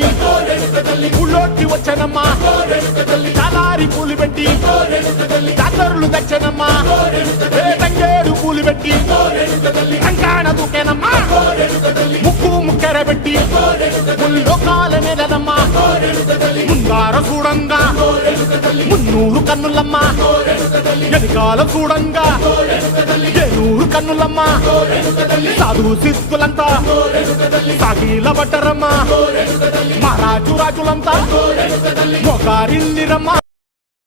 పెట్టి ఊళ్ళోకి వచ్చానమ్మా చాలారి పూలు పెట్టి జాతరులు తెచ్చానమ్మా తంగేడు పూలు పెట్టి కంకాణ దూకేనమ్మా ముక్కు ముక్కెర పెట్టి ముల్లోకాల నెలనమ్మా ముందార చూడంగా మున్నూరు కన్నులమ్మా వెనకాల చూడంగా ఏనూరు కన్నులమ్మా సాధువు సిద్ధులంతా సాగిల బట్టరమ్మా మహారాజు రాజులంతా మొగారిల్లిరమ్మా